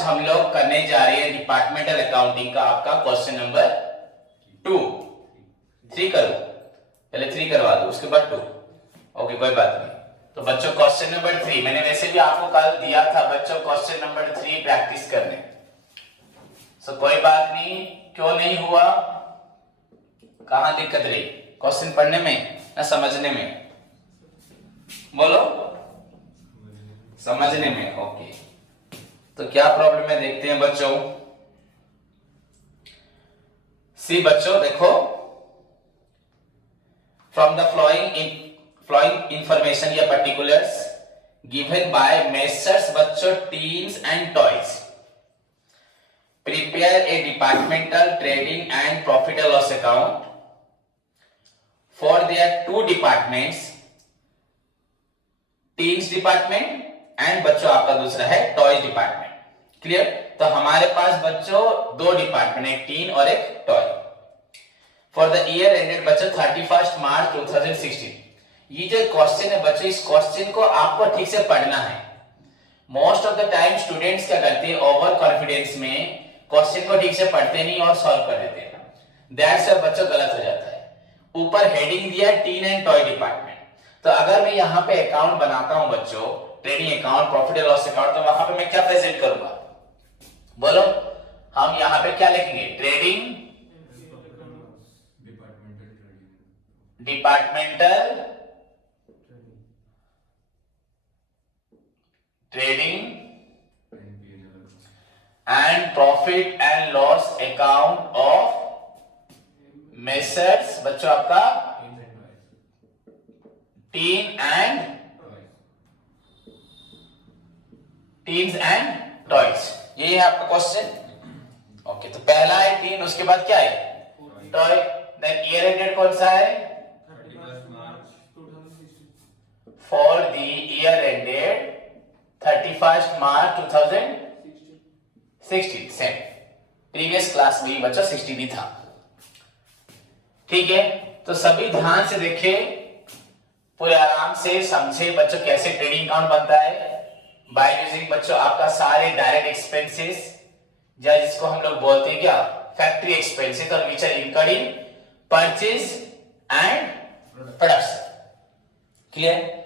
आज हम लोग करने जा रहे हैं डिपार्टमेंटल अकाउंटिंग का आपका क्वेश्चन नंबर 2। 3 करो, पहले 3 करवा दो उसके बाद 2। ओके, कोई बात नहीं। तो बच्चों क्वेश्चन नंबर 3 मैंने वैसे भी आपको कल दिया था बच्चों क्वेश्चन नंबर 3 प्रैक्टिस करने। सो कोई बात नहीं, क्यों नहीं हुआ, कहां दिक्कत रही, क्वेश्चन पढ़ने में ना समझने में? बोलो, समझने में। ओके, तो क्या प्रॉब्लम है देखते हैं बच्चों। सी बच्चों देखो, फ्रॉम द फ्लोइंग इंफॉर्मेशन या पर्टिकुलर्स गिवन बाय मेसर्स बच्चों teens and toys prepare a departmental trading and profit and loss account for their 2 departments, teens department and बच्चों आपका दूसरा है टॉयज डिपार्टमेंट। क्लियर? तो हमारे पास बच्चों 2 डिपार्टमेंट, एक टीन और एक toy. For the year ended बच्चों 31 मार्च 2016। ये जो क्वेश्चन है बच्चों, इस क्वेश्चन को आपको ठीक से पढ़ना है। Most of the time students क्या करते हैं, ओवर कॉन्फिडेंस में क्वेश्चन को ठीक से पढ़ते नहीं और सॉल्व कर देते हैं। दैट्स व्हाई बच्चों गलत हो जाता है। ऊपर हेडिंग दिया टीन एंड टॉय डिपार्टमेंट, तो अगर मैं यहाँ पे अकाउंट बनाता हूं बच्चों, trading account, profit and loss account, तो वहां पे मैं क्या प्रेजेंट करूंगा? बोलो, हम यहाँ पे क्या लिखेंगे? Trading departmental trading and profit and loss account of messrs बच्चों आपका टीन्स एंड टॉयज। ये है आपका क्वेश्चन। ओके, तो पहला है टीन, उसके बाद क्या है? टॉय। देन ईयर एंडेड कौन सा है? 31 मार्च 2016। For the year ended 31 March 2016। Same previous class में बच्चा 16 ही था। ठीक है, तो सभी ध्यान से देखे, पूरे आराम से समझे बच्चों कैसे ट्रेडिंग अकाउंट बनता है बाय यूजिंग बच्चों आपका सारे डायरेक्ट एक्सपेंसेस, या जिसको हम लोग बोलते हैं क्या, फैक्ट्री एक्सपेंसेस, और which are incurred in purchase and production. Clear?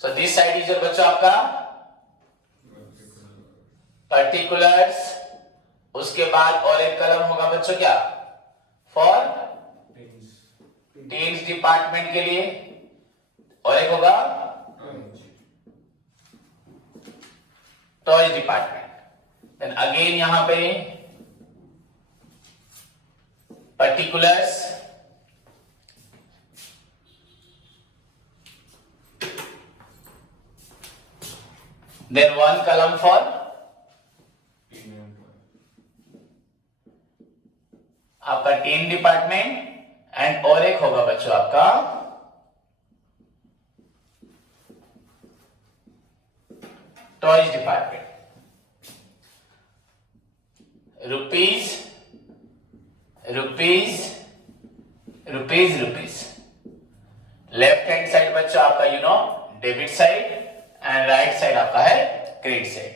So this side is your बच्चों आपका पर्टिकुलर्स, उसके बाद और एक कलम होगा बच्चों क्या, फॉर टीन्स डिपार्टमेंट के लिए, और एक होगा टॉयज डिपार्टमेंट। देन अगेन यहां पे पर्टिकुलर्स, देन 1 कलम फॉर आपका टीन डिपार्टमेंट, एंड और एक होगा बच्चों आपका toys department. Rupees rupees rupees rupees. Left hand side बच्चों आपका debit side, and right side आपका है credit side.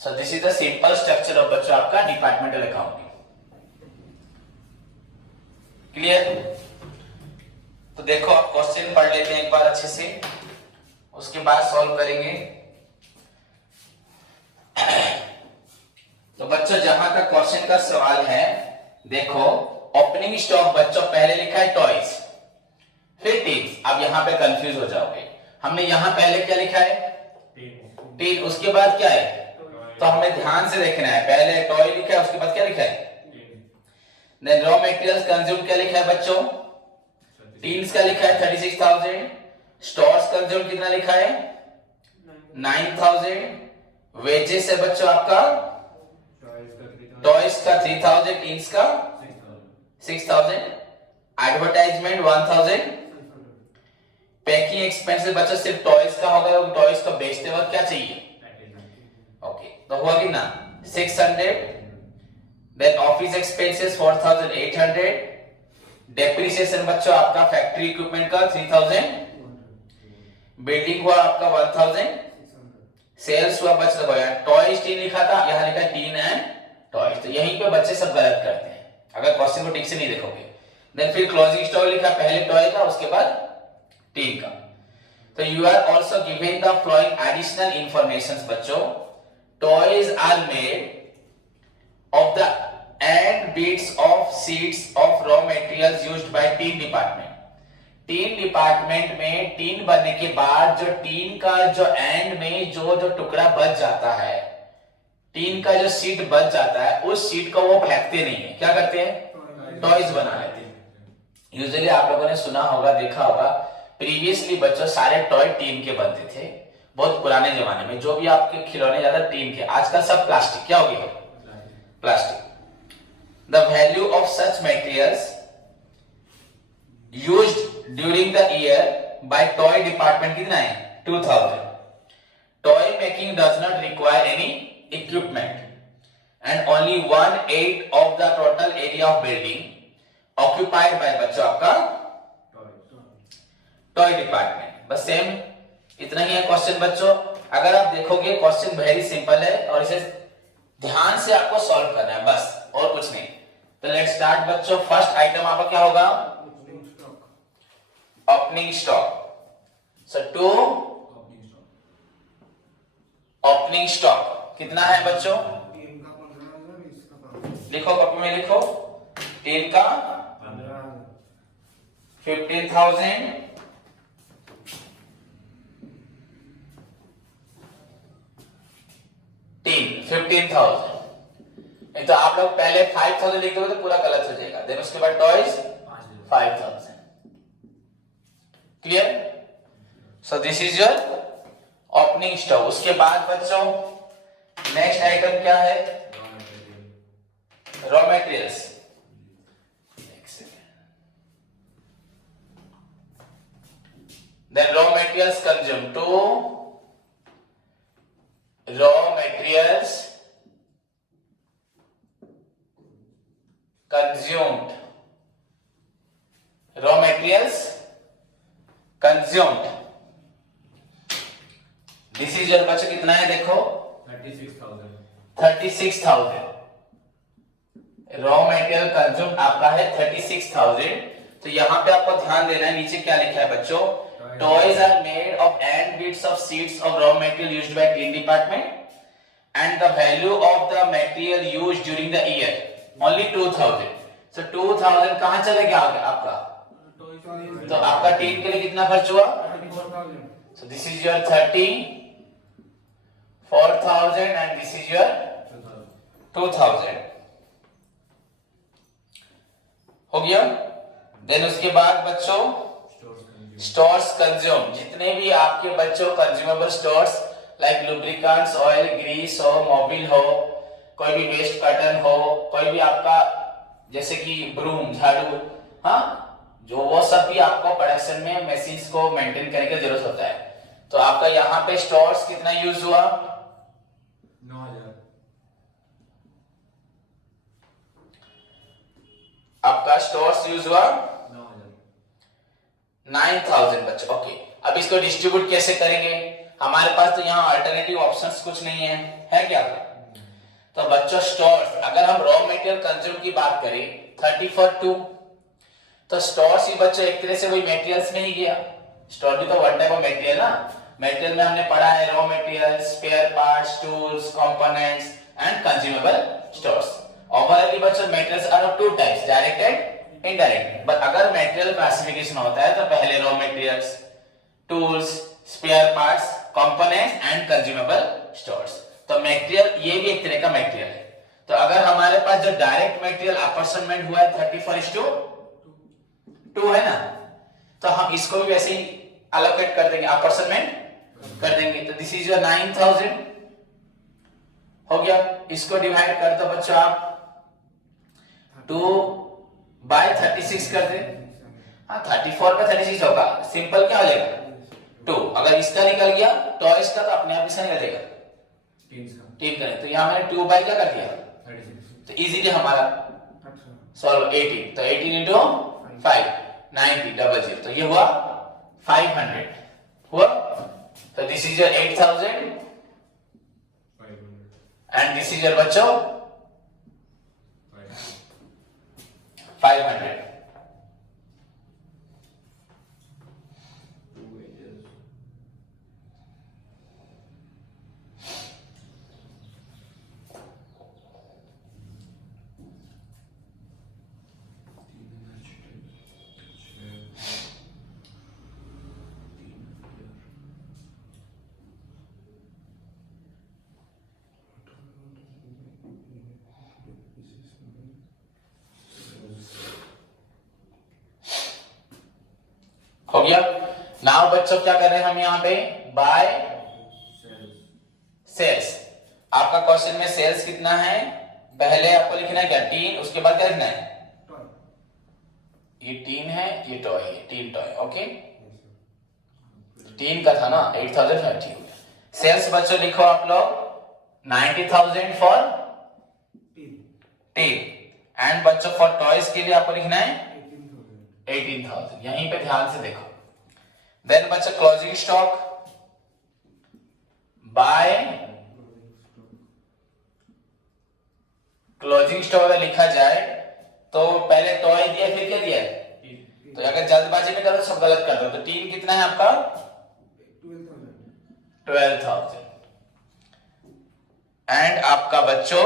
So this is the simple structure of बच्चों आपका डिपार्टमेंटल अकाउंटिंग। क्लियर? तो देखो आप क्वेश्चन पढ़ लेते हैं एक बार अच्छे से, उसके बाद सॉल्व करेंगे। तो बच्चों जहां तक क्वेश्चन का सवाल है, देखो ओपनिंग स्टॉक बच्चों पहले लिखा है टॉयज, फिर टीन्स। अब यहां पे कंफ्यूज हो जाओगे, हमने यहां पहले क्या लिखा है? टीन। उसके बाद क्या है? तो हमें ध्यान से देखना है, पहले टॉय लिखा है, उसके बाद क्या लिखा है? देन रॉ मटेरियल्स कंज्यूम क्या लिखा है बच्चों? टीन्स का लिखा है 36,000। स्टोर्स कंज्यूम कितना लिखा है? 9,000। वेजेस है बच्चों आपका टॉयज का 3,000, टीन्स का 6,000। एडवर्टाइजमेंट 1,000। पैकिंग एक्सपेंसेस बच्चों सिर्फ टॉयज का होगा, टॉयज को बेचते वक्त क्या चाहिए? ओके, तो हुआ कितना? 600। Then office expenses 4,800। डेप्रिसिएशन बच्चों आपका फैक्ट्री इक्विपमेंट का 3,000। बिल्डिंग हुआ आपका 1,000। सेल्स हुआ बचत हुआ, टॉयज टीन लिखा था, यहाँ लिखा टीन एंड टॉयज। तो यहीं पे बच्चे सब गलत करते हैं अगर क्वेश्चन को ठीक से नहीं देखोगे। देन फिर क्लोजिंग स्टॉक लिखा, पहले टॉय का उसके बाद टीन का। तो you are also given the flowing additional information बच्चों। Toys are made of the end bits of seeds of raw materials used by tin department. Tin department में टीन बनने के बाद जो टीन का जो एंड में जो टुकड़ा बच जाता है, टीन का जो सीट बच जाता है, उस सीट को वो फेंकते नहीं है, क्या करते हैं, टॉयज बना लेते हैं। यूजुअली आप लोगों ने सुना होगा, देखा होगा, प्रीवियसली बच्चों सारे टॉय टीन के बनते थे बहुत पुराने जमाने में। जो भी आपके खिलौने ज्यादा टीन के, आजकल सब प्लास्टिक, क्या हो गया, plastic. The value of such materials used during the year by toy department कितना है, 2000। Toy making does not require any equipment and only 1/8 of the total area of building occupied by बच्चों आपका toy department. बस same इतना ही है question बच्चों। अगर आप देखोगे क्वेश्चन वेरी सिंपल है और इसे ध्यान से आपको सॉल्व करना है बस, और कुछ नहीं। तो लेट्स स्टार्ट बच्चों। फर्स्ट आइटम आपका क्या होगा, opening stock. So to opening stock कितना है बच्चों, लिखो कॉपी में लिखो, टीन का 15,000, टीन 15,000। नहीं तो आप लोग पहले 5,000 लिख दोगे तो पूरा गलत हो जाएगा। देन उसके बाद toys 5,000। Clear? So this is your opening stock. उसके बाद बच्चों नेक्स्ट आइटम क्या है, raw materials. Then raw materials consumed, to raw materials consumed, raw materials consumed, this is your बच्चों कितना है देखो 36,000। रॉ मटेरियल कंज्यूम आपका है 36,000। तो यहां पे आपको ध्यान देना है, नीचे क्या लिखा है बच्चों, toys are made of end bits of sheets of raw material used by teen department and the value of the material used during the year only 2,000। so 2,000 कहां चले गया आपका, तो आपका टीन के लिए कितना खर्च हुआ, so this is your 34,000 and this is your 2,000 हो गया। देन उसके बाद बच्चों स्टोर्स कंज्यूम, जितने भी आपके बच्चों consumable stores like lubricants, oil, grease हो, मोबिल हो, कोई भी वेस्ट कॉटन हो, कोई भी आपका जैसे कि ब्रूम, झाड़ू, हाँ, जो वो सब भी आपको प्रोडक्शन में मशीन्स को मेंटेन करने की जरूरत होता है। तो आपका यहाँ पे स्टोर्स कितना यूज हुआ, 9,000। आपका स्टोर्स यूज हुआ 9,000 बच्चों। ओके, अब इसको डिस्ट्रीब्यूट कैसे करेंगे, हमारे पास तो यहाँ अल्टरनेटिव ऑप्शंस कुछ नहीं है क्या? तो बच्चों स्टोर्स, अगर हम रॉ मटेरियल कंज्यूम की बात करें 30/2, तो स्टोर्स ही बच्चों एक तरह से वही मटेरियल्स में ही गया। स्टोर भी तो वन टाइप ऑफ मटेरियल ना। मटेरियल में हमने पढ़ा है raw material, spare parts, tools, components and consumable stores. Overall बच्चों materials are of two types, direct and indirect. But अगर मटेरियल क्लासिफिकेशन होता है तो पहले raw materials, tools, spare parts, components and consumable stores. तो मटेरियल ये भी एक तरह का मटेरियल है। तो अगर हमारे पास जो डायरेक्ट मटेरियल अपॉर्शनमेंट हुआ है 34:2 है ना, तो हम इसको भी वैसे ही एलोकेट कर देंगे, अपॉर्शनमेंट कर देंगे। तो दिस इज योर 9,000 हो गया। इसको डिवाइड कर दो बच्चों आप 2/36 कर दे। हाँ, 34 का 36 होगा, सिंपल क्या लेगा 2। अगर इसका निकल गया तो इसका तो अपने आप इसका निकलेगा, टीन का। तो यहाँ मैंने 2 बाय क्या कर दिया 36। तो इजीली हमारा सॉल्व 18। तो 18 into 5 90 तो ये हुआ 500 हुआ। तो this is your 8,000 and this is your बच्चों 500। हो गया। नाउ बच्चों क्या कर रहे हैं हम यहाँ पे, बाय सेल्स। आपका क्वेश्चन में सेल्स कितना है, पहले आपको लिखना है क्या, टीन, उसके बाद क्या लिखना है, ये टीन है, ये टॉय है, टीन टॉय। ओके, टीन का था ना 8000 है, ठीक है। सेल्स बच्चों लिखो आप लोग 90,000 फॉर टीन, एंड बच्चों फॉर टॉयज के लिए आपको लिखना है 18,000। यहीं पे ध्यान से देखो। देन बच्चा closing stock by closing stock अगर लिखा जाए तो पहले टॉय दिया फिर क्या दिया है, तो अगर जल्दबाजी में करो सब गलत कर दो। तो टीन कितना है आपका 12,000 एंड आपका बच्चों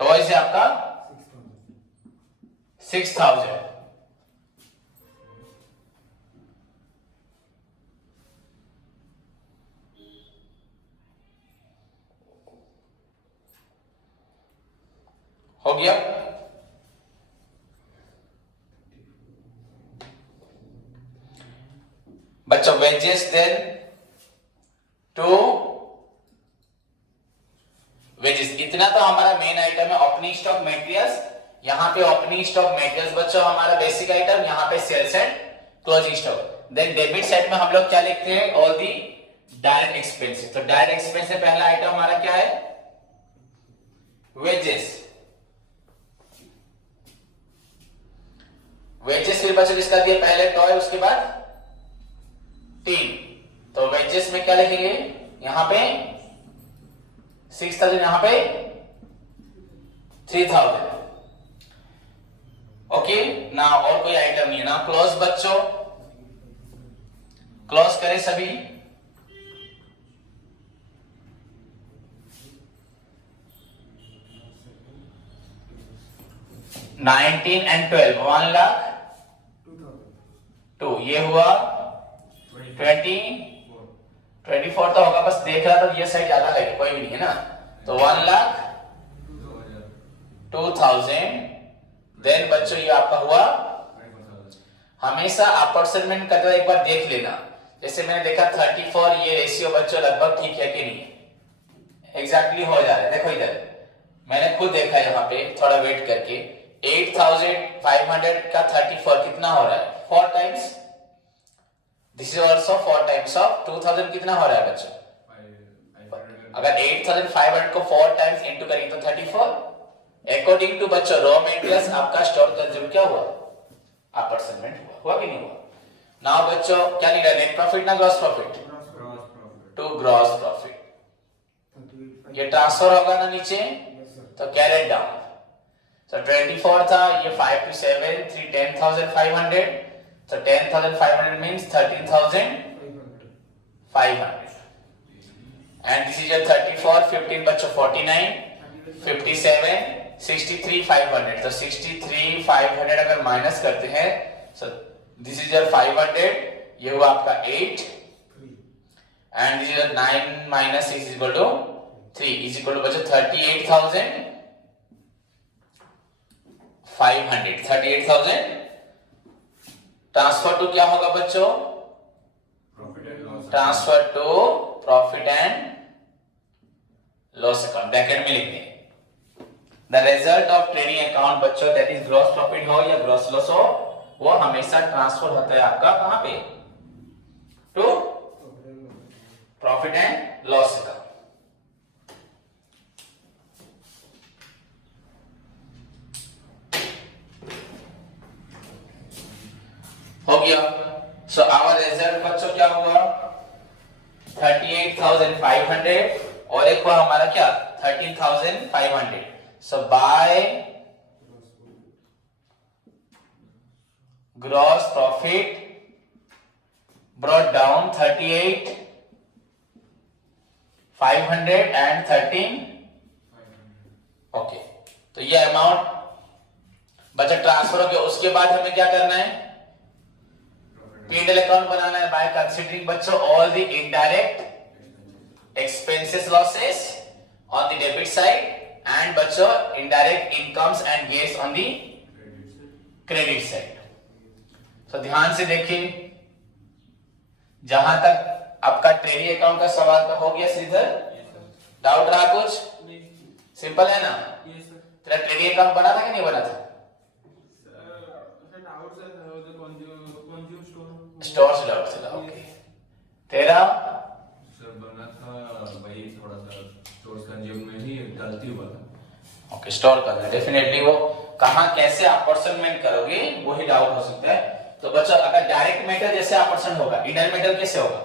टॉय से आपका 6,000। हो गया। बच्चों वेजेस देन टू वेजेस, इतना तो हमारा मेन आइटम है। ओपनिंग स्टॉक मटेरियल्स, यहाँ पे ओपनिंग स्टॉक मटेरियल्स बच्चों हमारा बेसिक आइटम, यहाँ पे sales and closing stock. Then debit side में हम लोग क्या लिखते हैं, ऑल दी डायरेक्ट एक्सपेंसेस। तो डायरेक्ट एक्सपेंस से पहला आइटम हमारा क्या है, वेजेस। वेजेस फिर बच्चों किसका दिया, पहले टॉय उसके बाद टीन। तो वेजेस में क्या लिखेंगे, यहां पे 6,000, यहां पे 3,000। ओके ना, और कोई आइटम नहीं है ना। क्लोज बच्चों, क्लोज करें सभी। नाइनटीन एंड 12 1 लाख 2, ये हुआ 24 तो होगा, बस देख रहा था ये साइड ज्यादा है, कोई भी नहीं है ना। तो 1,02,000। देन बच्चों ये आपका हुआ, हमेशा अप्रोक्सीमेट करते हुए एक बार देख लेना। जैसे मैंने देखा 34, ये रेशियो बच्चों लगभग ठीक है कि नहीं, एग्जैक्टली हो जा रहा है। देखो इधर मैंने खुद देखा यहाँ पे, थोड़ा वेट करके 8,500 का 34 कितना हो रहा है, 4 times. This is also 4 times of 2,000, कितना हो रहा है बच्चों, अगर 8,500 को 4 टाइम्स इंटू करेंगे तो 34। अकॉर्डिंग टू बच्चों रॉ मटेरियल्स आपका स्टोर कंज्यूम क्या हुआ, अप्रोक्सीमेट हुआ कि नहीं हुआ। नाउ बच्चों क्या लिखा है, नेट प्रॉफिट ना gross profit, to gross profit. ये ट्रांसफर होगा ना नीचे, तो कैरेट डाउन। So 24 था, ये 5 to 7 3 10,500, so 10,500 means 13,500 and this is your 34 15 बच्चों 49 57 63,500, तो 63,500 अगर माइनस करते हैं, so this is your 500, ये हुआ आपका 8 and this is your 9 minus 6 is equal to 3 is equal to बच्चों 38,500 ट्रांसफर टू क्या होगा बच्चों, transfer to profit and loss account, bracket में लिख दें। The result of trading account बच्चों दैट इज ग्रॉस प्रॉफिट हो या ग्रॉस लॉस हो, वो हमेशा ट्रांसफर होता है आपका कहां पे, to profit and loss account. हो गया। सो आवर रिजल्ट बच्चों क्या हुआ, 38,500 500 और एक हुआ हमारा क्या 13,500. So by gross profit brought down 38,500 and 13. Okay, तो ये अमाउंट बजट ट्रांसफर हो गया. उसके बाद हमें क्या करना है, P&L अकाउंट बनाना है बाय कंसीडरिंग बच्चों all the indirect expenses losses on the debit side and बच्चों indirect incomes and gains on the credit side. तो ध्यान से देखिए, जहां तक आपका ट्रेडिंग अकाउंट का सवाल तो हो गया श्रीधर, डाउट रहा कुछ? सिंपल है ना? तेरा ट्रेडिंग अकाउंट बना था कि नहीं बना था? स्टोर से डाउट चला. ओके, तेरा सर बना था वही थोड़ा सा स्टोर कंज्यूम में ही गलती हुआ था. ओके, स्टोर करना डेफिनेटली. वो कहां कैसे आप परसेंटमेंट करोगे वही डाउट हो सकता है. तो बच्चों अगर डायरेक्ट मेटेरियल जैसे अपॉर्चमेंट होगा, इनडायरेक्ट मेटेरियल कैसे होगा?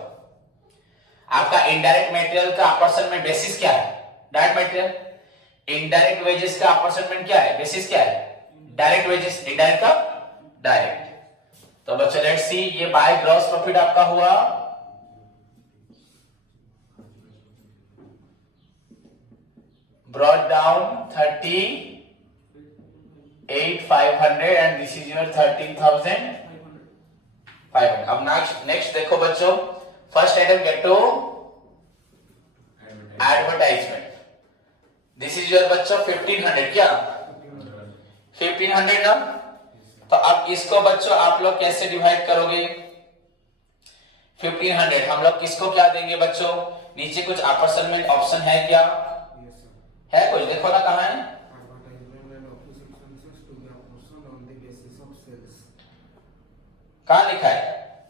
आपका इनडायरेक्ट मेटेरियल का अपॉर्चमेंट बेसिस क्या है? Direct material. इनडायरेक्ट वेजेस का अपॉर्चमेंट क्या है? बेसिस क्या है? Direct wages. इनडायरेक्ट का डायरेक्ट. तो बच्चों लेट्स सी, ये बाय ग्रॉस प्रॉफिट आपका हुआ brought down 38,500 and this is your 13,500. अब नेक्स्ट देखो बच्चों, first item get to advertisement. This is your बच्चों 1500. क्या 1500 ना? तो अब इसको बच्चों आप लोग कैसे डिवाइड करोगे? 1500 हम लोग किसको क्या देंगे बच्चों? नीचे कुछ अपॉर्चमेंट ऑप्शन है क्या? है कुछ? देखो ना कहां है. कहां लिखा है?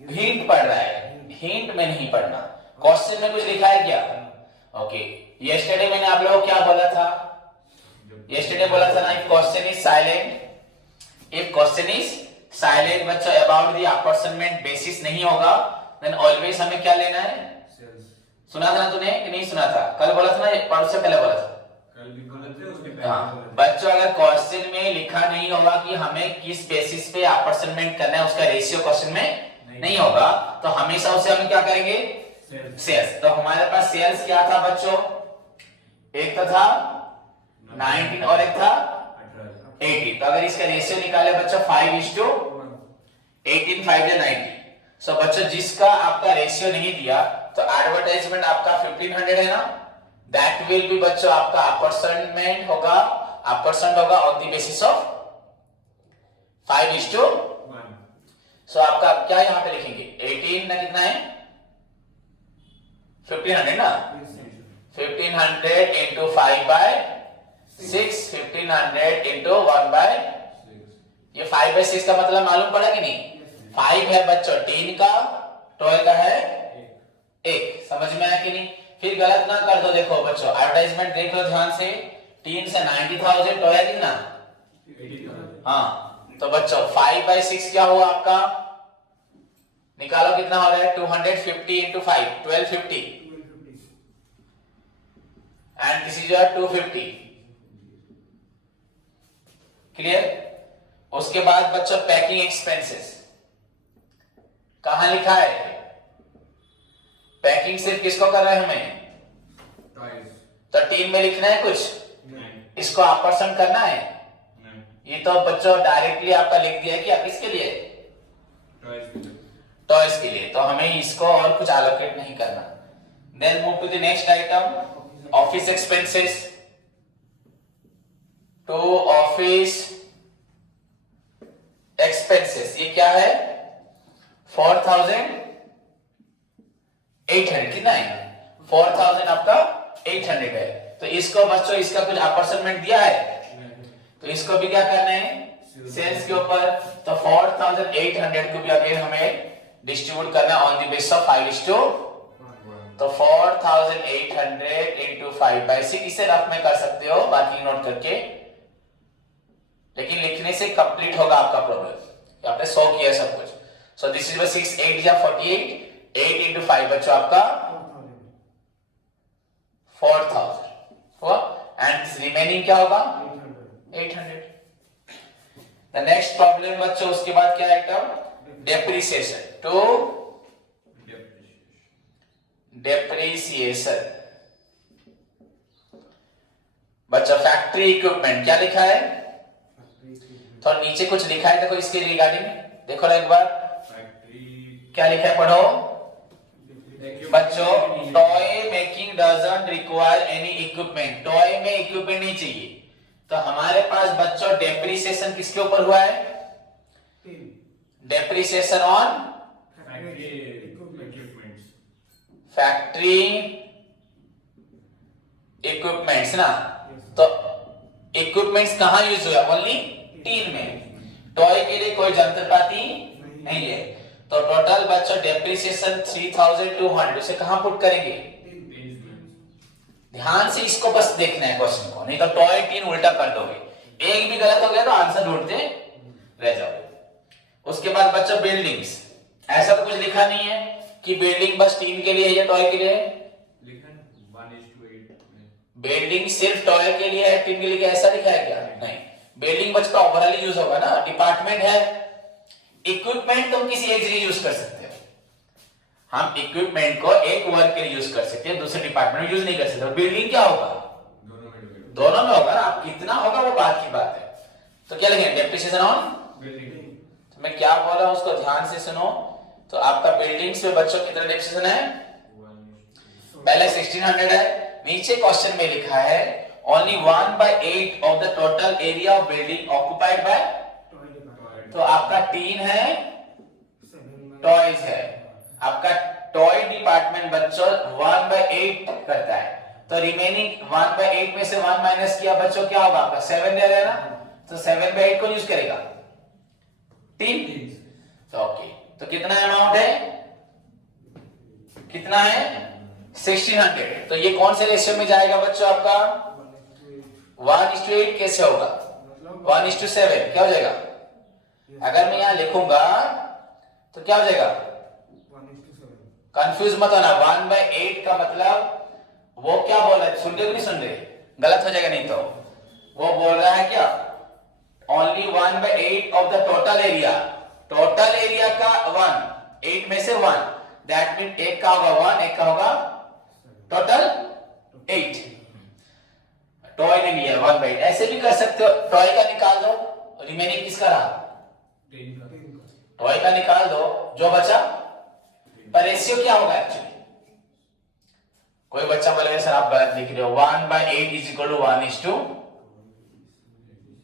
हिंट पढ़ रहा है, हिंट में नहीं पढ़ना. क्वेश्चन में कुछ लिखा है क्या? ओके, यस्टरडे मैंने आप लोगों को क्या बोला था? यस्टरडे बोला था ना, if question is silent, if question is silent बच्चों अबाउट द अपॉर्चमेंट बेसिस नहीं होगा, देन ऑलवेज हमें क्या लेना है? सुना था ना तूने कि नहीं सुना था? कल बोला था ना, परसों पहले बोला था? कल भी बोले थे, उसके पहले हाँ. बोले थे. बच्चों अगर क्वेश्चन में लिखा नहीं होगा कि हमें किस बेसिस पे अपॉर्चमेंट करना है, उसका रेशियो क्वेश्चन में नहीं होगा, तो हमेशा उसे हम क्या करेंगे? सेल्स. तो हमारे पास सेल्स क्या था बच्चों? एक तो था 19 और एक था 80. तो अगर इसका रेशियो निकाले बच्चों 5:18, 5 या 90. सो बच्चों जिसका आपका रेशियो नहीं दिया, तो एडवर्टाइजमेंट आपका 1500 है ना, दैट विल बी बच्चों आपका अपॉर्चमेंट होगा, अपॉर्चमेंट होगा ऑन द बेसिस ऑफ 5:1. सो आपका क्या यहां पे लिखेंगे? 18 ना कितना है? 1500 ना. 1500 into 5/6, 1500 into 1/6. ये 5/6 का मतलब मालूम पड़ा कि नहीं? 5 है बच्चों 10 का, 12 का है 1. समझ में आया कि नहीं? फिर गलत ना कर दो. देखो बच्चों एडवर्टाइजमेंट देख लो ध्यान से, 3 से 90,000 तो है कितना? हाँ. तो बच्चों 5/6 क्या हुआ आपका? निकालो कितना हो रहा है? 250 into 5, 1250. And this is your 250. Clear? उसके बाद बच्चों पैकिंग एक्सपेंसेस कहां लिखा है? पैकिंग सिर्फ किसको कर रहे हैं हमें? तो टीम में लिखना है कुछ? इसको अपॉर्चन करना है? ये तो बच्चों डायरेक्टली आपका लिख दिया है कि आप किसके लिए? टॉयज के लिए. तो हमें इसको और कुछ एलोकेट नहीं करना. Then move to the next item, office expenses. To office expenses ये क्या है? 4,800. कितना है? 4,000 आपका 800 है. तो इसको बच्चों इसका कुछ अपॉर्चमेंट दिया है, तो इसको भी क्या करना है? सेल्स के ऊपर. तो 4,800 को भी अगेन हमें डिस्ट्रीब्यूट करना ऑन द बेसिस ऑफ 5:1. तो 4,800 into 5/6. इसे रफ में कर सकते हो बाकी नोट करके, लेकिन लिखने से कंप्लीट होगा आपका प्रॉब्लम. आपने 100 किया सब कुछ. सो दिस इज 6 8 या 48. 8 into 5 बच्चों आपका 4000 हुआ, एंड रिमेनिंग क्या होगा 800। द नेक्स्ट प्रॉब्लम बच्चों, उसके बाद क्या आइटम, डेप्रिसिएशन टू डेप्रिसिएशन। बच्चों फैक्ट्री इक्विपमेंट क्या लिखा है, तो नीचे कुछ लिखा है, देखो इसके रिगार्डिंग देखो ना एक बार, क्या लिखा है पढ़ो बच्चों। Toy making doesn't require any equipment, toy में इक्विपमेंट नहीं चाहिए। तो हमारे पास बच्चों डेप्रिसिएशन किसके ऊपर हुआ है, डेप्रिसिएशन ऑन फैक्ट्री इक्विपमेंट्स ना। तो इक्विपमेंट्स कहां यूज हुआ, ओनली टीन में, टॉय के लिए कोई यंत्रपाति नहीं है। तो टोटल बच्चों डेप्रिसिएशन 3200, उसे कहां पुट करेंगे, ध्यान से इसको बस देखना है क्वेश्चन को, नहीं तो टॉय टीन उल्टा कर दोगे, एक भी गलत हो गया तो आंसर ढूंढते रह जाओगे। उसके बाद बच्चों बिल्डिंग्स, ऐसा तो कुछ लिखा नहीं है कि बिल्डिंग बस टीन के लिए है या टॉय के लिए है, बिल्डिंग सिर्फ टॉय के लिए है टीन के लिए ऐसा लिखा है क्या, नहीं। बिल्डिंग बच्चों का ओवरऑल यूज होगा ना, डिपार्टमेंट है। इक्विपमेंट तुम किसी एक जगह यूज कर सकते हो, हम इक्विपमेंट को एक वर्क के लिए यूज कर सकते हैं, दूसरे डिपार्टमेंट में यूज नहीं कर सकते। बिल्डिंग क्या होगा, दोनों में होगा ना, आप कितना होगा वो बात की बात है। तो क्या लिखेंगे, डेप्रिसिएशन ऑन बिल्डिंग। तो मैं क्या बोल रहा हूं उसको ध्यान से सुनो। तो आपका बिल्डिंग्स में बच्चों कितना डेप्रिसिएशन है, पहले 1600 है, नीचे क्वेश्चन में लिखा है only 1/8 of the total area of building occupied by, तो आपका टीन है, टॉयज है, आपका टॉय डिपार्टमेंट बच्चों 1/8 करता है। तो रिमेनिंग 1/8 में से 1 माइनस किया बच्चों क्या होगा आपका 7 दे रहा ना, तो 7/8 को यूज करेगा टीन। तो ओके, तो कितना अमाउंट है, कितना है 1600। तो ये कौन से रेशियो में जाएगा बच्चों आपका 1:8 कैसे होगा, 1:7 क्या हो जाएगा। अगर मैं यहां लिखूंगा तो क्या हो जाएगा, कंफ्यूज मत होना, 1/8 का मतलब वो क्या बोल रहा है, सुन रहे हो नहीं सुन रहे, गलत हो जाएगा नहीं तो। वो बोल रहा है क्या, only 1/8 of the total area, total area का 1, 8 में से 1, दैट मीन एक का होगा 1, एक का होगा टोटल 8। टॉय ने लिया 1/8, ऐसे भी कर सकते हो, टॉय का निकाल दो, रिमेनिंग किसका रहा, टॉय का निकाल दो, जो बचा। पर रेशियो क्या होगा एक्चुअली, कोई बच्चा बोलेगा सर आप गलत लिख रहे हो, 1/8 इज इक्वल टू 1:2,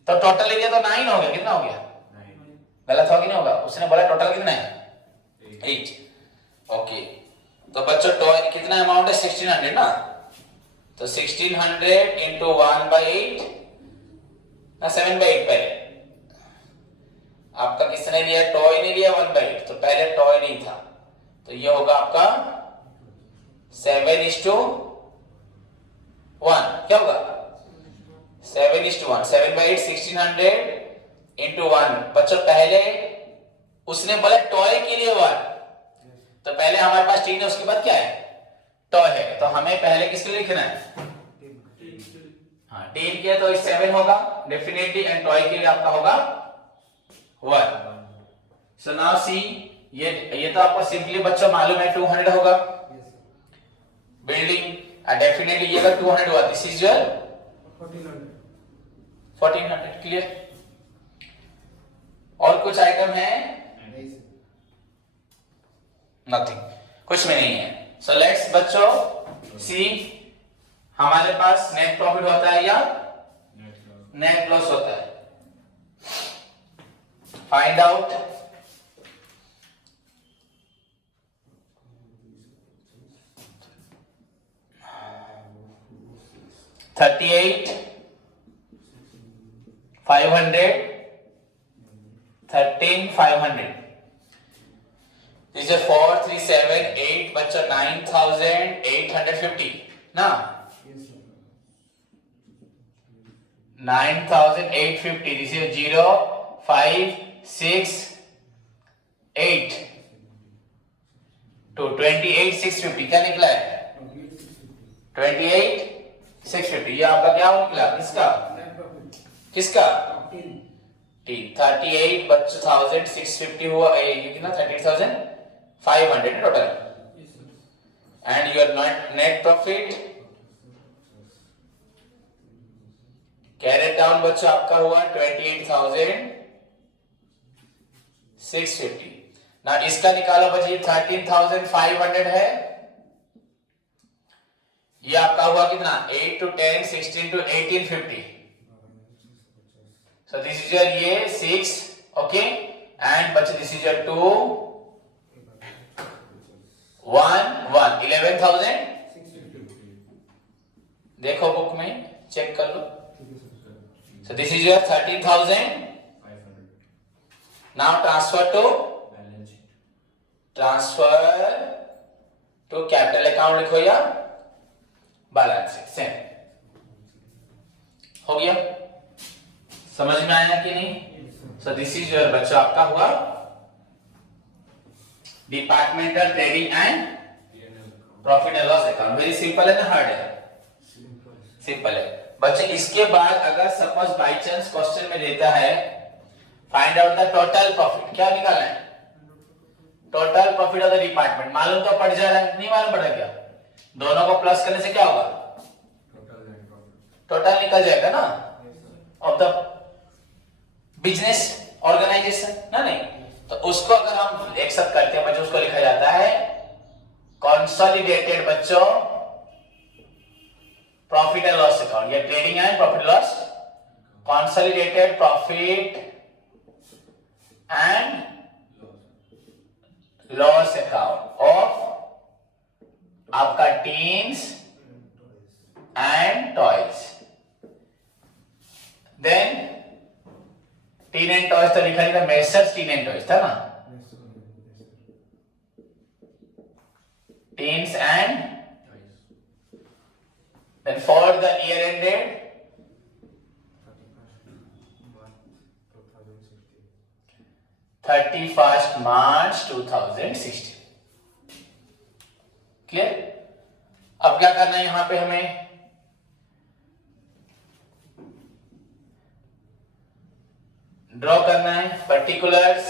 तो टोटल एरिया तो 9 हो गया, कितना हो गया, गलत होगा कि नहीं होगा, उसने बोला टोटल कितना है 8। ओके, तो बच्चों टॉय कितना अमाउंट है 1600 ना, तो 1600 इंटू 1/8 ना 7/8, पहले आपका किसने लिया, टॉय ने लिया 1/8, तो पहले टॉय नहीं था, तो ये होगा आपका 7:1, क्या होगा 7:1, 7/8 1600 इंटू 1। बच्चों पहले उसने बोला टॉय के लिए 1, तो पहले हमारे पास टीन है, उसके बाद क्या है टॉय है, तो हमें पहले किसके लिए लिखना है, हाँ टीन के, तो 7 होगा डेफिनेटली, एंड टॉय के लिए आपका होगा 1। सो नाउ सी, ये तो आपको सिंपली बच्चों मालूम है 200 होगा बिल्डिंग, डेफिनेटली ये 200 हुआ, दिस इज योर 1400, क्लियर। और कुछ आइटम है, नथिंग, कुछ में नहीं है। सो लेट्स बच्चों सी, हमारे पास नेट प्रॉफिट होता है या नेट लॉस होता है, फाइंड आउट। $38,500, $13,500, This is 4,378 बच्चों 9,850 ना, 9,850, this is 0, 5, 6, 8 to 28,650, क्या निकला है 28,650, ये आपका क्या निकला, किसका, किसका, टी 38,650 हुआ, ये कितना 38,500 total. And your net profit carried down बच्चों आपका हुआ 28,650। ना इसका निकालो बच्चे, 13,500 है, ये आपका हुआ कितना 8 to 10 16 to 1850। So this is your ये 6, okay, and बच्चे this is your 2 1 1 11,000। देखो बुक में चेक कर लो। So this is your 13,500। Now transfer to capital account लिखो या बैलेंस शीट, सेम हो गया, समझ में आया कि नहीं। सो दिस इज योर बच्चा आपका हुआ departmental trading and profit and loss account. Very simple है ना, हार्ड है, सिंपल है बच्चे। इसके बाद अगर सपोज बाय चांस क्वेश्चन में देता है find out the total profit, क्या निकालना है, total profit of the department, मालूम तो पड़ जा रहा है, नहीं मालूम पड़ा क्या, दोनों को प्लस करने से क्या होगा, टोटल निकल जाएगा ना ऑफ द बिजनेस ऑर्गेनाइजेशन ना, नहीं तो उसको अगर हम एक साथ करते हैं बच्चों, उसको लिखा जाता है कंसोलिडेटेड बच्चों प्रॉफिट एंड लॉस अकाउंट, या trading and profit loss, consolidated profit and loss account of आपका tins and toys. Then tin and toys तो लिखा था, मेसर्स टीन एंड टॉयज था ना, tins and, then for the year ended 31st March 2016। Clear. अब क्या करना है यहां पे हमें, ड्रॉ करना है पर्टिकुलर्स,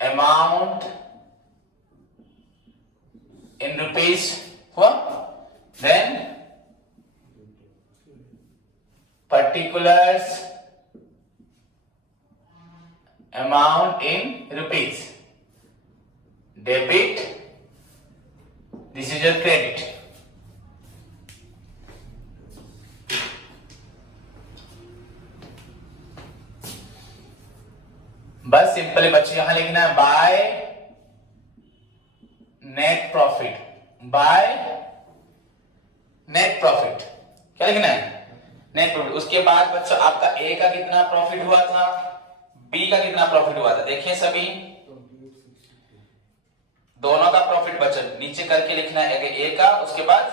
अमाउंट इन रुपीज हुआ, then particulars amount in rupees, debit, this is your credit। बस सिंपल बच्चे यहां लिखना है by net profit, by net profit, क्या लिखना है, नेट प्रॉफिट। उसके बाद बच्चों आपका ए का कितना प्रॉफिट हुआ था, बी का कितना प्रॉफिट हुआ था, देखिए सभी दोनों का प्रॉफिट बच्चों नीचे करके लिखना है, ए का उसके बाद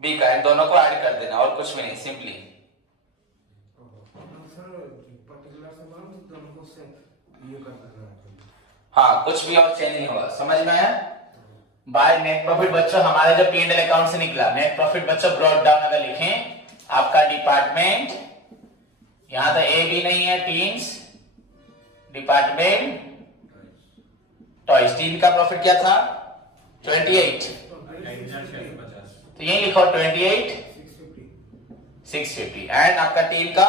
बी का, दोनों को ऐड कर देना और कुछ भी नहीं, सिंपली हाँ, कुछ भी और चेंज नहीं होगा, समझ में आया। बाय नेट प्रॉफिट बच्चों हमारे जो P&L अकाउंट से निकला, नेट प्रॉफिट बच्चों ब्रॉट डाउन अगर लिखें, आपका डिपार्टमेंट, यहां तो ए भी नहीं है, टीन्स, डिपार्टमेंट टॉयज, टीन का प्रॉफिट क्या था 28, तो यही लिखो 28,650 एंड आपका टीन का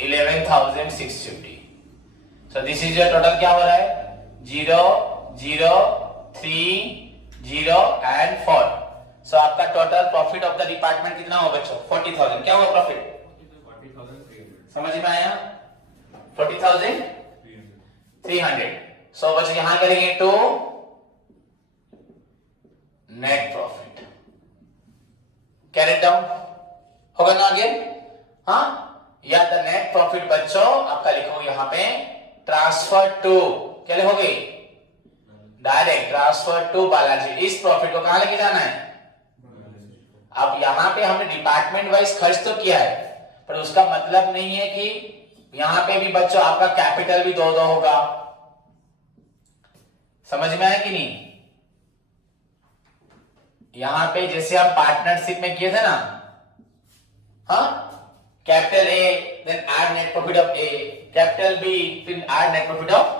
11,650। सो दिस इज योर टोटल, क्या हो रहा है 0 0 3 0 एंड 4। सो आपका total profit of the department कितना हुआ बच्चों 40,000। क्या हुआ प्रॉफिट, समझ में आया, 40,300। सो बच्चों यहां करेंगे to net profit, carried down होगा ना आगे, हाँ, या द नेट प्रॉफिट बच्चों आपका लिखोगे यहां पे ट्रांसफर टू, क्या लिखोगे, direct transfer to balance sheet. इस प्रॉफिट को कहां लेके जाना है, अब यहां पे हमने डिपार्टमेंट वाइज खर्च तो किया है, पर उसका मतलब नहीं है कि यहां पे भी बच्चों आपका कैपिटल भी दो होगा, समझ में आया कि नहीं? यहां पे जैसे हम पार्टनरशिप में किए थे ना, हाँ, capital A then add net profit of A, capital B फिर add net profit of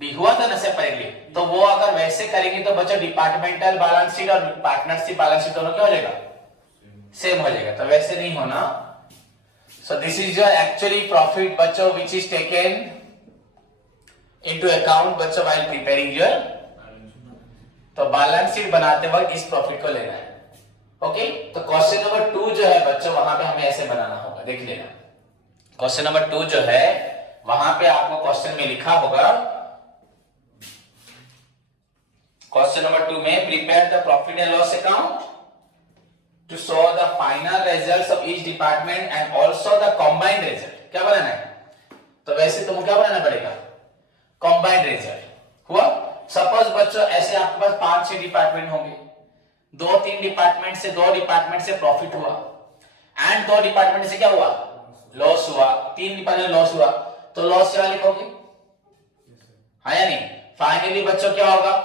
B, हुआ था ना सेपरेटली। तो वो अगर वैसे करेंगे तो बच्चों डिपार्टमेंटल बैलेंस शीट और पार्टनरशिप बैलेंस शीट दोनों क्या हो जाएगा? सेम हो जाएगा। तो वैसे नहीं होना। So this is your actually profit बच्चों which is taken into account बच्चों व्हाइल प्रिपेयरिंग योर, तो बैलेंस शीट बनाते वक्त इस प्रॉफिट को लेना है। ओके, तो क्वेश्चन नंबर 2 जो है बच्चों वहां पे हमें ऐसे बनाना होगा, देख लेना। क्वेश्चन नंबर 2 जो है वहां पे आपको क्वेश्चन में लिखा होगा, क्वेश्चन नंबर 2 में prepare the profit and loss account to show the final results of each department and also the combined result. क्या बनाना है? तो वैसे तुमको क्या बनाना पड़ेगा? Combined result. हुआ? सपोज बच्चों ऐसे आपके पास 5-6 डिपार्टमेंट होंगे, 2-3 डिपार्टमेंट से 2 डिपार्टमेंट से प्रॉफिट हुआ एंड 2 डिपार्टमेंट से क्या हुआ? लॉस हुआ। 3 डिपार्टमेंट लॉस हुआ, तो लॉस क्या लिखोगे? हाँ या नहीं? फाइनली बच्चों क्या होगा?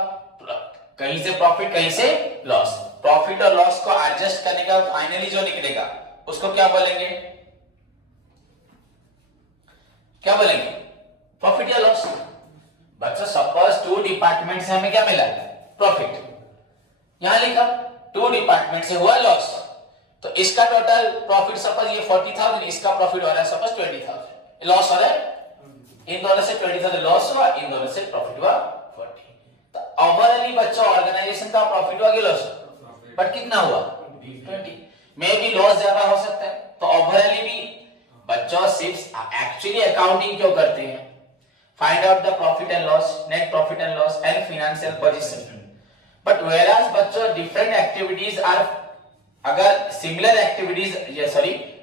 कहीं से प्रॉफिट कहीं से लॉस। प्रॉफिट और लॉस को एडजस्ट करने का फाइनली जो निकलेगा उसको क्या बोलेंगे? क्या बोलेंगे? प्रॉफिट या लॉस। बच्चों सपोज 2 डिपार्टमेंट से हमें क्या मिला? प्रॉफिट। यहां लिखा 2 डिपार्टमेंट से हुआ लॉस, तो इसका टोटल प्रॉफिट सपोज ये 40,000, इसका प्रॉफिट हो रहा है सपोज 20,000, लॉस हो रहा है। इन दोनों से 20,000 लॉस हुआ, इन दोनों से प्रॉफिट हुआ 40। तो ओवरऑली बच्चों ऑर्गेनाइजेशन का प्रॉफिट हुआ कि लॉस? बट कितना हुआ? 20। में भी लॉस ज्यादा हो सकता है, तो ओवरऑली भी बच्चों सिर्फ एक्चुअली अकाउंटिंग क्यों करते हैं? Find out the profit and loss, net profit and loss and financial position. But whereas बच्चों डिफरेंट एक्टिविटीज आर, अगर सिमिलर एक्टिविटीज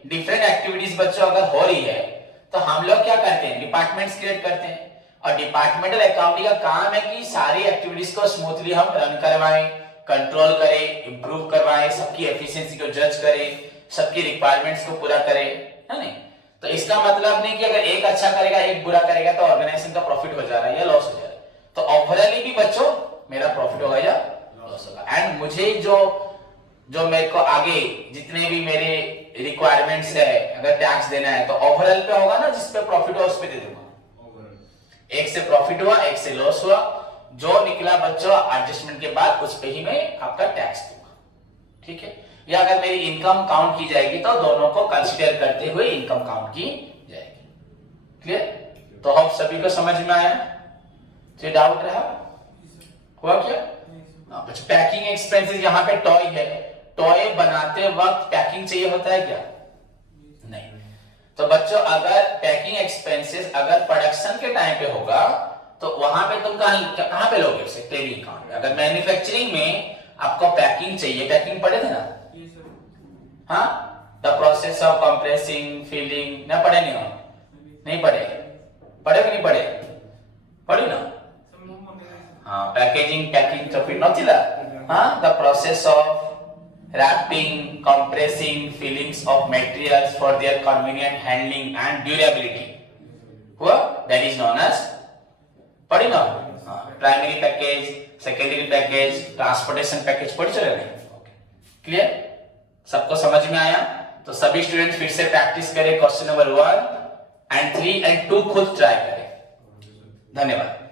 डिफरेंट एक्टिविटीज बच्चों अगर हो रही है तो हम लोग क्या करते हैं? डिपार्टमेंट्स क्रिएट करते हैं। और डिपार्टमेंटल अकाउंटिंग का काम है कि सारी एक्टिविटीज को स्मूथली हम रन करवाएं, कंट्रोल करें, इंप्रूव करवाएं, सबकी एफिशिएंसी को जज करें, सबकी रिक्वायरमेंट्स को पूरा करें, है नहीं? तो इसका मतलब नहीं कि अगर एक अच्छा करेगा एक बुरा करेगा तो ऑर्गेनाइजेशन का प्रॉफिट हो जा रहा है या लॉस हो जा रहा है। तो ओवरऑली भी बच्चों मेरा प्रॉफिट होगा या लॉस होगा। एंड मुझे जो मेरे को आगे जितने भी मेरे रिक्वायरमेंट्स है, अगर टैक्स देना है तो ओवरऑल पे होगा ना, जिस पे प्रॉफिट हो उस पे दे दूंगा। एक से प्रॉफिट हुआ, एक से लॉस हुआ, जो निकला बच्चों एडजस्टमेंट के बाद उस पे ही मैं आपका टैक्स दूंगा। ठीक है? या अगर मेरी इनकम काउंट की जाएगी तो दोनों को कंसीडर करते हुए इनकम काउंट की जाएगी। क्लियर? तो हम सभी को समझ में आया? तो डाउट रहा हुआ क्या? कुछ पैकिंग एक्सपेंसेस, यहाँ पे टॉय है, टॉय बनाते वक्त पैकिंग चाहिए होता है क्या? नहीं। तो बच्चों अगर पैकिंग एक्सपेंसेस अगर प्रोडक्शन के टाइम पे होगा तो वहां पे तुम कहां पे लोगे उसे? ट्रेडिंग अकाउंट में। अगर मैन्युफैक्चरिंग में आपको पैकिंग चाहिए, पैकिंग पढ़े थे ना? हाँ, the process of compressing, filling, ना पढ़े? नहीं पढ़े? पढ़े कि नहीं पढ़े? पढ़ी ना? हाँ, पैकिंग तो फिर नथिला। हाँ, the process of wrapping, compressing, fillings of materials for their convenient handling and durability. हुआ? That is known as, पढ़ी ना? Primary package, secondary package, transportation package पढ़ी चले नहीं? क्लियर? सबको समझ में आया? तो सभी स्टूडेंट फिर से प्रैक्टिस करें क्वेश्चन नंबर 1 एंड 3 एंड 2 खुद ट्राई करें। धन्यवाद।